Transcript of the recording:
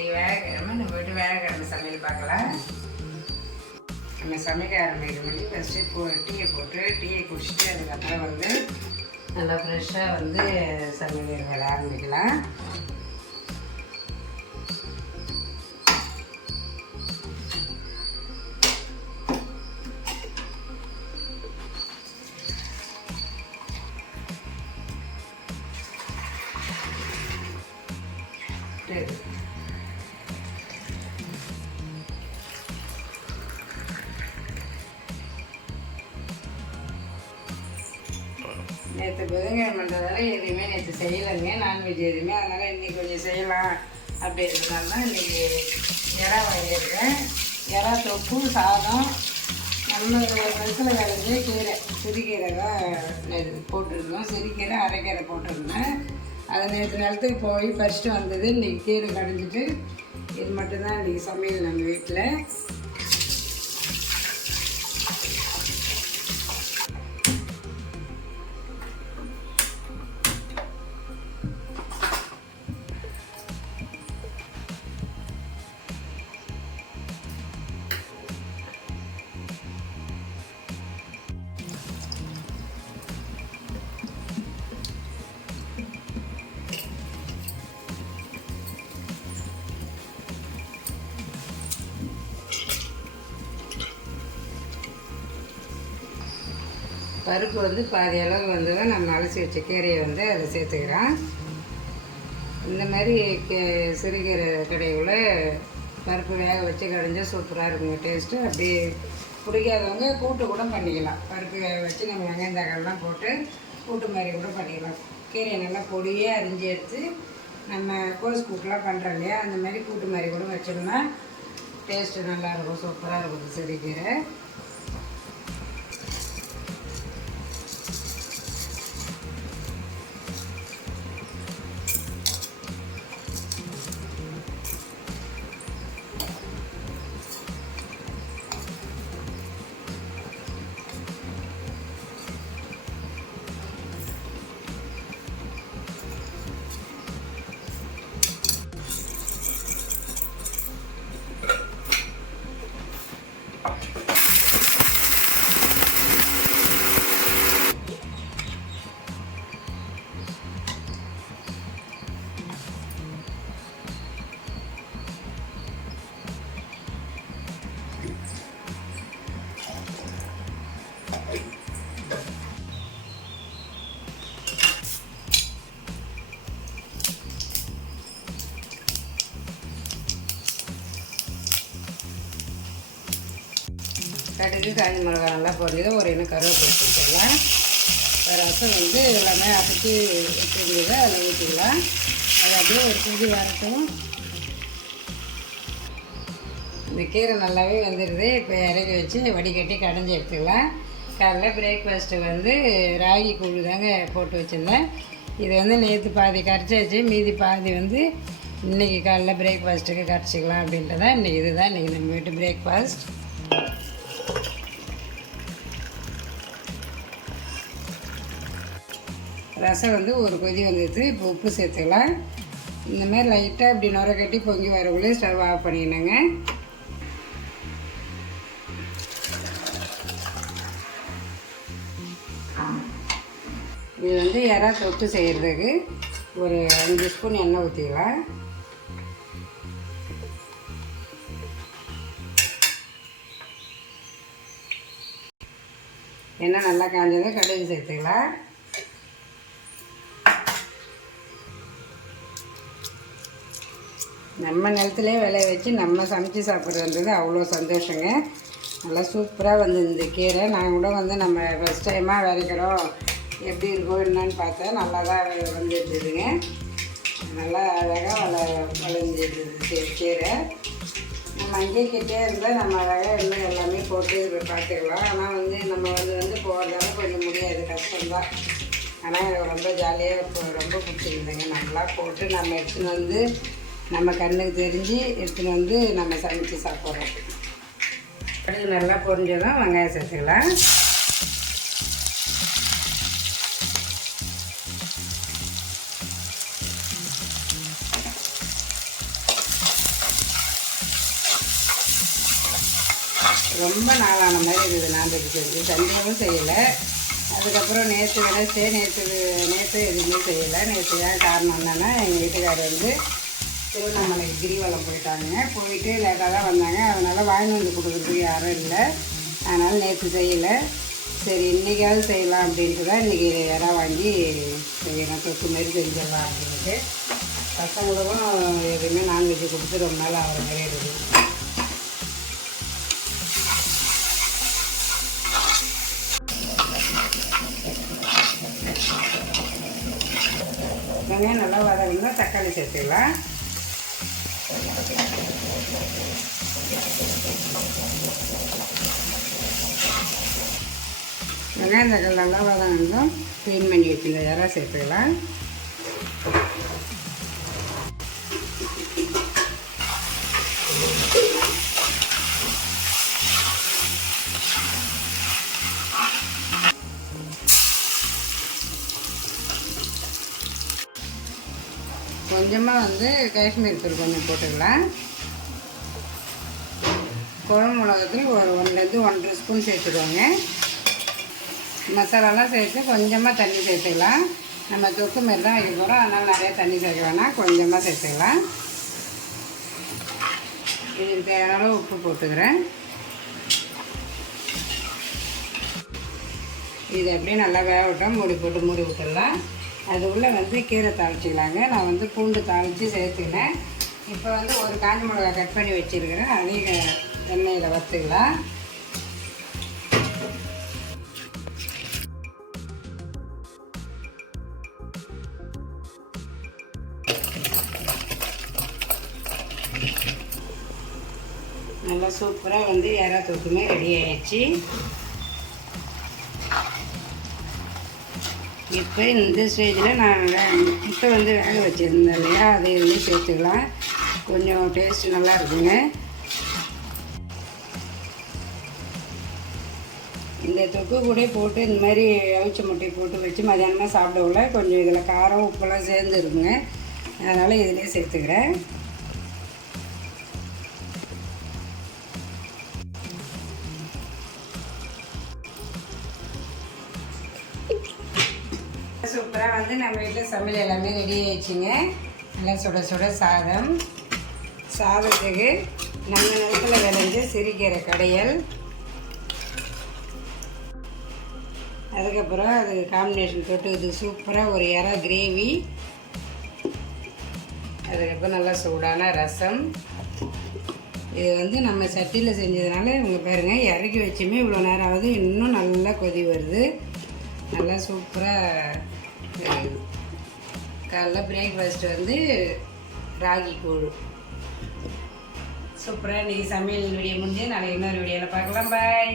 Hello friends இன்றைக்கி நம்ம வீட்டு வேகக்கிழமை சமையல் பார்க்கலாம். நம்ம சமைக்க ஆரம்பிக்கிற மாதிரி ஃபஸ்ட்டு போ டீயை போட்டு டீயை குடிச்சிட்டு அதுக்கப்புறம் வந்து நல்லா ஃப்ரெஷ்ஷாக வந்து சமையல் வேலை ஆரம்பிக்கலாம். நேற்று புதன்கிழமைன்றதால எதுவுமே நேற்று செய்யலைங்க. நான்வெஜ் எதுவுமே. அதனால் இன்றைக்கி கொஞ்சம் செய்யலாம் அப்படின்றதுனால தான் இன்றைக்கி இறா வாங்கியிருக்கேன். இறா தொப்பு சாதம் நம்ம ஒரு கலந்து கீரை சிறுகீரை தான் போட்டிருந்தோம். சிறுகீரை அரைக்கீரை போட்டிருந்தேன். அது நேற்று நிலத்துக்கு போய் ஃபஸ்ட்டு வந்தது. இன்றைக்கி கீரை கடைஞ்சிட்டு இது மட்டும்தான் இன்றைக்கி சமையல் நம்ம வீட்டில் பருப்பு வந்து பாதி அளவு வந்து தான் நம்ம அலசி வச்ச கீரையை வந்து அதை சேர்த்துக்கிறோம். இந்த மாதிரி கே சிறுகீரை கடையில் பருப்பு வேக வச்சு கடைஞ்சால் சூப்பராக இருக்குங்க டேஸ்ட்டு அப்படி பிடிக்காதவங்க கூட்டு கூட பண்ணிக்கலாம். பருப்பு வேக வச்சு நம்ம வெங்காயம் தக்காளிலாம் போட்டு கூட்டு மாதிரி கூட பண்ணிக்கலாம். கீரையை நல்லா பொடியாக அரிஞ்சு எடுத்து நம்ம கோஸ் கூட்டுலாம் பண்ணுறோம் இல்லையா? அந்த மாதிரி கூட்டு மாதிரி கூட வச்சோம்னா டேஸ்ட்டு நல்லாயிருக்கும் சூப்பராக இருக்கும் சிறுகீரை. கடுகு காஞ்சி மிளகா நல்லா போடுறது ஒரு இன்னும் கருவேப்பிலை போட்டுக்கலாம். ரசம் வந்து எல்லாமே அரைச்சி வச்சுருந்தது அதில் ஊற்றிக்கலாம் அது அப்படியே ஒரு குஞ்சு வரட்டும் இந்த கீரை நல்லாவே வந்துடுது இப்போ இறக்கி வச்சு வடிகட்டி கடைஞ்சி எடுத்துக்கலாம். காலைல பிரேக்ஃபாஸ்ட்டு வந்து ராகி கூழ் தாங்க போட்டு வச்சுருந்தேன். இது வந்து நேற்று பாதி கரைச்சாச்சு மீதி பாதி வந்து இன்றைக்கி காலைல பிரேக்ஃபாஸ்ட்டுக்கு கரைச்சிக்கலாம் அப்படின்றத. இன்றைக்கி இதுதான். இன்றைக்கி நம்ம வீட்டு பிரேக்ஃபாஸ்ட் ரசம் வந்து ஒரு கொதி வந்துடுது இப்போ உப்பு சேர்த்துக்கலாம். இந்த மாதிரி லைட்டாக இப்படி நுர கட்டி பொங்கி வரக்குள்ளே ஸ்டவ் ஆஃப் பண்ணிக்கணுங்க இது வந்து இறா தொட்டு செய்கிறதுக்கு ஒரு அஞ்சு ஸ்பூன் எண்ணெய் ஊற்றிக்கலாம் எண்ணெய் நல்லா காஞ்சதும் கடுகு சேர்த்துக்கலாம். நம்ம நிலத்துலேயே விளைய வச்சு நம்ம சமைச்சு சாப்பிட்றதுன்றது அவ்வளோ சந்தோஷங்க. நல்லா சூப்பராக வந்து இந்த கீரை. நான் கூட வந்து நம்ம ஃபஸ்ட் டைமாக விளைக்கிறோம் எப்படி இருக்கும் என்னன்னு பார்த்தா நல்லா தான் வந்துருந்ததுங்க. நல்லா அழகாக வள வளைஞ்சிருந்தது கீரை. நம்ம அங்கேயே கிட்டே இருந்தால் நம்ம அழகாக இன்னும் எல்லாமே போட்டு பார்த்துக்கலாம். ஆனால் வந்து நம்ம வந்து வந்து போகிறதால கொஞ்சம் முடியாது. கஷ்டம்தான். ஆனால் எனக்கு ரொம்ப ஜாலியாக ரொம்ப பிடிச்சிருந்தேங்க நல்லா போட்டு நம்ம எடுத்துன்னு வந்து நம்ம கண்ணுக்கு தெரிஞ்சு எடுத்துன்னு வந்து நம்ம சமைச்சு சாப்பிட்றோம். கடுகு நல்லா பொரிஞ்சதும் வெங்காயம் சேர்த்துக்கலாம். ரொம்ப நாளான மாதிரி இருக்குது நான் செஞ்சு. சந்திரமும் செய்யலை. அதுக்கப்புறம் நேற்று விடச்சே நேற்று நேற்று எதுவுமே செய்யலை. நேற்று தான் காரணம் என்னென்னா எங்கள் வீட்டுக்காரர் வந்து திருவண்ணாமலைக்கு கிரிவலம் போயிட்டாங்க. போயிட்டு லேட்டாக தான் வந்தாங்க. அதனால் வாங்கி வந்து கொடுக்குறதுக்கு யாரும் இல்லை. அதனால் நேற்று செய்யலை. சரி இன்றைக்காவது செய்யலாம் அப்படின்ட்டு தான் இன்றைக்கி இறா வாங்கி செய்யணும் தொக்கு மாரி செஞ்சிடலாம் அப்படின்ட்டு. பசங்களுக்கும் எதுவுமே நான்வெஜ் கொடுத்து ரொம்ப நாள் ஆகிற மாதிரி இருக்குது வெங்காயம் நல்லா வதங்கினா தக்காளி சேர்த்துக்கலாம். வெங்காயம் தக்காளி நல்லா வதங்கணும் க்ளீன் பண்ணி வச்சுருந்த இறா சேர்த்துக்கலாம் கொஞ்சமாக வந்து காஷ்மீர் தூள் கொஞ்சம் போட்டுக்கலாம். குழம்பு மிளகாத்தூள் ஒரு ஒன்றுலேருந்து ஒன்றரை ஸ்பூன் சேர்த்துக்கோங்க. மசாலாலாம் சேர்த்து கொஞ்சமாக தண்ணி சேர்த்துக்கலாம். நம்ம தொக்கு மாரி தான் வைக்க போகிறோம் அதனால் நிறையா தண்ணி சேர்க்க வேணாம். கொஞ்சமாக சேர்த்துக்கலாம். இதுக்கு தேவையான அளவு உப்பு போட்டுக்கிறேன். இது அப்படியே நல்லா வேகட்டும். மூடி போட்டு மூடி விட்டுடலாம் அது உள்ளே வந்து கீரை தாளிச்சிக்கலாங்க. நான் வந்து பூண்டு தாளித்து சேர்த்துக்கினேன் இப்போ வந்து ஒரு காஞ்சி மிளகா கட் பண்ணி வச்சுருக்கிறேன். அதையும் எண்ணெயில் வறுத்துக்கலாம். நல்லா சூப்பராக வந்து இறா தொக்குமே ரெடி ஆயிடுச்சு. இப்போ இந்த ஸ்டேஜில் நான் வே- முட்டை வந்து வேக வச்சுருந்தேன் இல்லையா? அதை வந்து சேர்த்துக்கலாம். கொஞ்சம் டேஸ்ட் நல்லா இருக்குங்க. இந்த தொக்கு கூட போட்டு இந்த மாதிரி அவிச்ச முட்டையை போட்டு வச்சு மதியானமாக சாப்பிடக்குள்ள கொஞ்சம் இதில் காரம் உப்பெல்லாம் சேர்ந்து இருக்குங்க. அதனால் இதிலே சேர்த்துக்கிறேன். சூப்பராக வந்து நம்ம வீட்டில் சமையல் எல்லாமே ரெடி ஆயிடுச்சுங்க. நல்லா சுட சுட சாதம் சாதத்துக்கு நம்ம நிலத்தில் விளைஞ்ச சிறுகீரை கடையல். அதுக்கப்புறம் அது காம்பினேஷன் தொட்டு இது சூப்பராக ஒரு இறா கிரேவி அதுக்கப்புறம் நல்லா சூடான ரசம். இது வந்து நம்ம சட்டியில் செஞ்சதுனால இவங்க பாருங்கள் இறக்கி வச்சுமே இவ்வளோ நேரம் ஆகுது. இன்னும் நல்லா கொதி வருது. நல்லா சூப்பராக காலைல பிரேக்ஃபாஸ்ட் வந்து ராகி கூழ். சூப்பராக இன்றைக்கி சமையல் வீடியோ முடிஞ்சு நாளைக்கு இன்னொரு வீடியோவில் பார்க்கலாம். பாய்